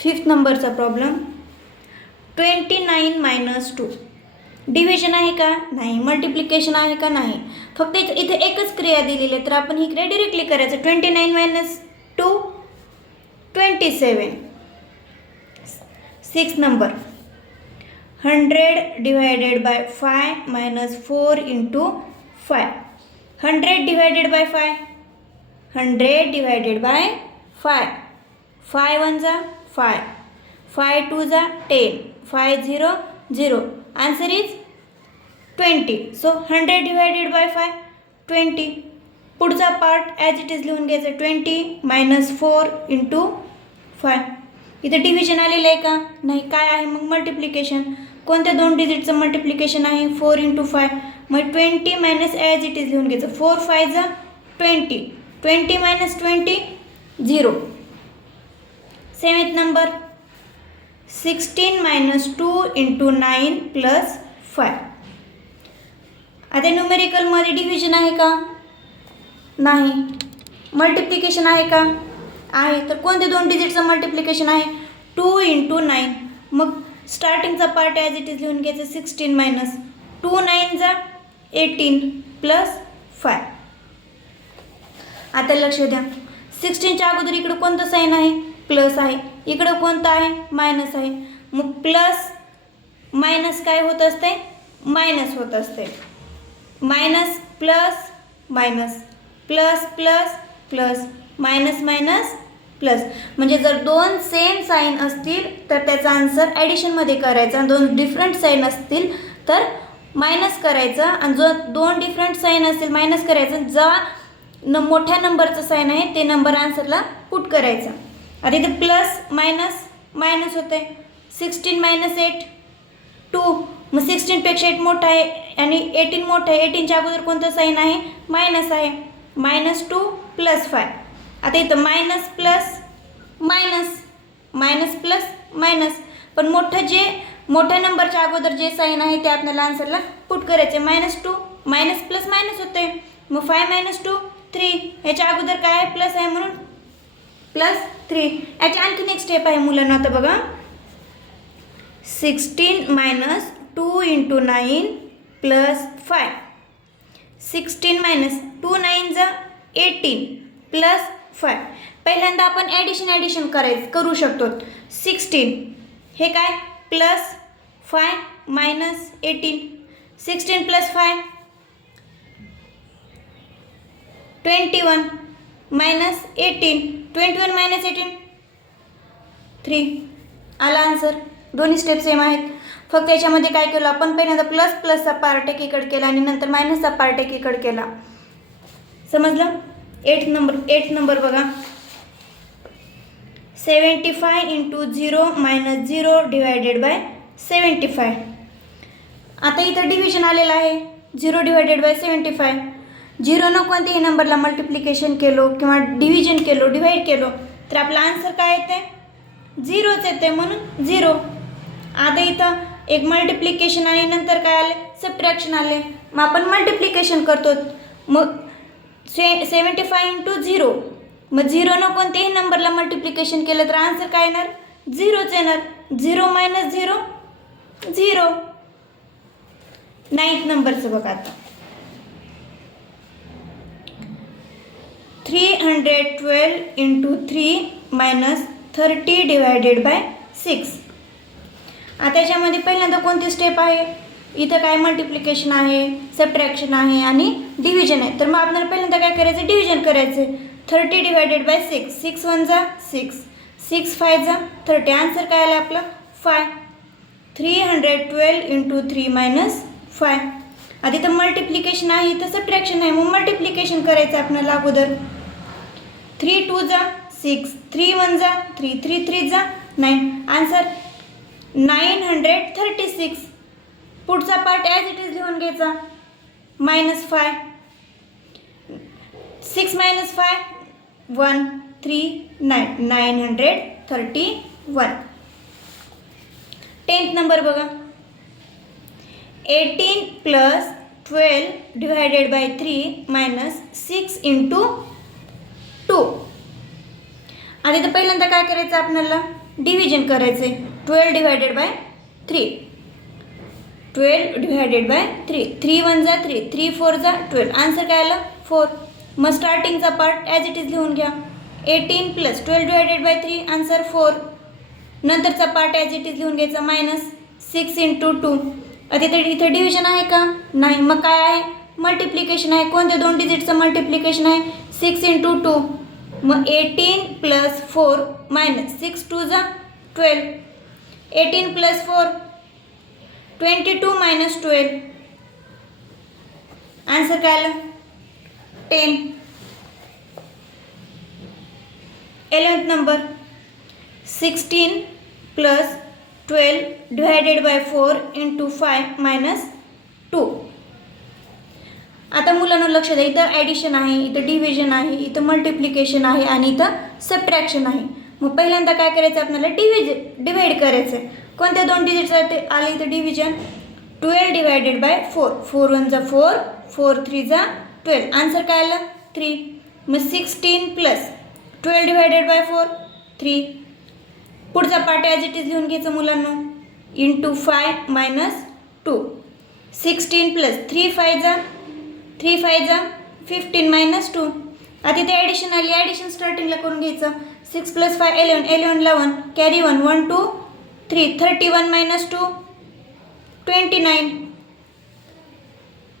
5th नंबरचा problem 29 minus 2 division आहे का नाही, मल्टिप्लिकेशन आहे का नाही, फक्त इथे एकच क्रिया दिलेली आहे तर आपण ही क्रिया डिरेक्टली करायचं. 29 minus 2 27. 6th number 100 divided by 5 minus 4 into 5. 100 divided by 5, 100 divided by 5. 5 1 जा 5, 5 2 जा 10, 5 0 0. Answer is 20. So 100 divided by 5 20. पुढचा पार्ट ॲज इट इज लिहून घ्यायचं. 20 मायनस 4 इंटू 5. इथे डिव्हिजन आलेलं आहे का नाही, काय आहे मग मल्टिप्लिकेशन. कोणत्या दोन डिजिटचं मल्टिप्लिकेशन आहे 4 इंटू 5. मग 20 मायनस ॲज इट इज लिहून घ्यायचं. 4 5 जा 20, 20 minus 20 0. 7th number 16 minus 2 into 9 plus 5. आता न्यूमेरिकलमध्ये डिव्हिजन आहे का नाही, मल्टिप्लिकेशन आहे का आहे. तर कोणते दोन डिजिटचं मल्टिप्लिकेशन आहे 2 इंटू 9. मग स्टार्टिंगचा पार्ट ॲज इट इज लिहून घ्यायचं. 16 मायनस 2 9 जा 18 प्लस 5. आता लक्ष द्या, 16च्या अगोदर इकडं कोणतं साईन आहे प्लस आहे, इकडं कोणतं आहे मायनस आहे. मग प्लस मायनस काय होत असते मायनस होत असते. Minus plus minus, plus plus plus, minus minus plus. म्हणजे जर दोन सेम साईन असतील तर त्याचा आन्सर ॲडिशनमध्ये करायचा, दोन डिफरंट साईन असतील तर मायनस करायचं, आणि जो दोन डिफरंट साईन असतील मायनस करायचं. जा मोठ्या नंबरचं साईन आहे ते नंबर आन्सरला पुट करायचा. आता इथे प्लस मायनस मायनस होते. 16 मायनस 8 2. मग 16पेक्षा 8 मोठा आहे आणि 18 मोठा आहे. 18च्या अगोदर कोणतं साईन आहे मायनस आहे. Minus 2 plus 5. आता इथं minus plus minus, minus plus minus, पण मोठ्या नंबरच्या अगोदर जे साईन आहे ते आपल्याला आन्सरला पुट करायचे. मायनस 2 मायनस प्लस मायनस होते. मग 5 मायनस 2 3. ह्याच्या अगोदर काय आहे प्लस आहे म्हणून प्लस 3. याची आणखीन एक स्टेप आहे मुलांना. आता बघा 16 मायनस 2 इंटू 9 प्लस 5. 16 मायनस 2 9 जा 18 प्लस 5. पहिल्यांदा आपण ॲडिशन करू शकतो. 16 हे काय plus 5 minus 18. 16 plus 5 21 minus 18. 21 minus 18 3. आला आन्सर. दोन्ही स्टेप सेम आहेत, फक्त याच्यामध्ये काय केलं आपण पहिल्यांदा प्लसचा पार्ट एकीकडे केला आणि नंतर मायनसचा पार्ट एकीकडे केला. समजलं. 8th नंबर बघा 75 इंटू 0 मायनस 0 डिवायडेड बाय 75. आता इथं डिव्हिजन आलेलं आहे 0 डिवायडेड बाय 75. 0 कोणत्याही नंबरला मल्टिप्लिकेशन केलो किंवा डिव्हिजन केलो डिवाईड केलो तर आपला आन्सर काय येते 0च येते, म्हणून 0. आता इथं एक मल्टिप्लिकेशन आणि नंतर काय आले सबट्रॅक्शन आले. मग आपण मल्टिप्लिकेशन करतो. मग 75 इंटू 0. मग 0 कोणत्याही नंबरला मल्टिप्लिकेशन केलं तर आन्सर काय येणार 0च येणार. 0 मायनस 0 0. 9th नंबरचं बघा आता 312 इंटू 3 मायनस 30 डिवायडेड बाय 6. आता याच्यामध्ये पहिल्यांदा कोणती स्टेप आहे, इथं काय मल्टिप्लिकेशन आहे, सबट्रॅक्शन आहे आणि डिव्हिजन आहे. तर मग आपल्याला पहिल्यांदा काय करायचं डिव्हिजन करायचं. 30 डिवायडेड बाय 6. 6 1 जा 6, 6 5 जा 30. आन्सर काय आलं आपलं 5. 312 इंटू 3 मायनस 5. आता इथं मल्टिप्लिकेशन आहे इथं सबट्रॅक्शन आहे, मग मल्टिप्लिकेशन करायचं आपल्याला अगोदर. 3 2 जा 6, 3 1 जा 3, 3 3 जा 9. आन्सर 936. पुढचा पार्ट ॲज इट इज लिहून घ्यायचा. मायनस 5. 6 मायनस 5 1 3 9 931. 10th नंबर बघा 18 plus 12 divided by 3 minus 6 into 2. आणि इथं पहिल्यांदा काय करायचं आपल्याला डिव्हिजन करायचे 12 डिवायडेड बाय 3. 12 divided by 3. 3 1 जा 3, 3 4 जा 12. आन्सर काय आलं 4. मग स्टार्टिंगचा पार्ट ॲज इट इज लिहून घ्या. 18 प्लस 12 डिवायडेड बाय 3 आन्सर 4. नंतरचा पार्ट ॲज इट इज लिहून घ्यायचा मायनस 6 इंटू 2. आता इथे डिव्हिजन आहे का नाही, मग काय आहे मल्टिप्लिकेशन आहे. कोणत्या 2 डिजिटचं मल्टिप्लिकेशन आहे 6 इंटू 2. मग 18 प्लस 4 मायनस 6 2 जा 12. 18 प्लस 4 22 मायनस 12. आन्सर काय आलं 10. 11th number 16 plus 12 divided by 4 into 5 minus 2. आता मुलांना लक्ष द्या, इथं ॲडिशन आहे, इथं डिव्हिजन आहे, इथं मल्टिप्लिकेशन आहे आणि इथं सबट्रॅक्शन आहे. मग पहिल्यांदा काय करायचं आपल्याला डिवाइड करायचं आहे. कोणत्या 2 डिजिटचं ते आले इथं डिव्हिजन 12 डिवायडेड बाय 4. 4 1 जा 4, 4 3 जा 12. आन्सर काय आलं 3. मग 16 प्लस 12 डिवायडेड बाय 4 3. पुढचा पार्ट ॲज इट इज लिहून घ्यायचं मुलांना इंटू 5 मायनस 2. 16 प्लस 3 5 जा 3 5 जा 15 मायनस 2. आता इथे ॲडिशन आली, ॲडिशन स्टार्टिंगला करून घ्यायचं. 6 प्लस 5 11, 11 ला 1 कॅरी 1 1 2 3 31 मायनस 2 29.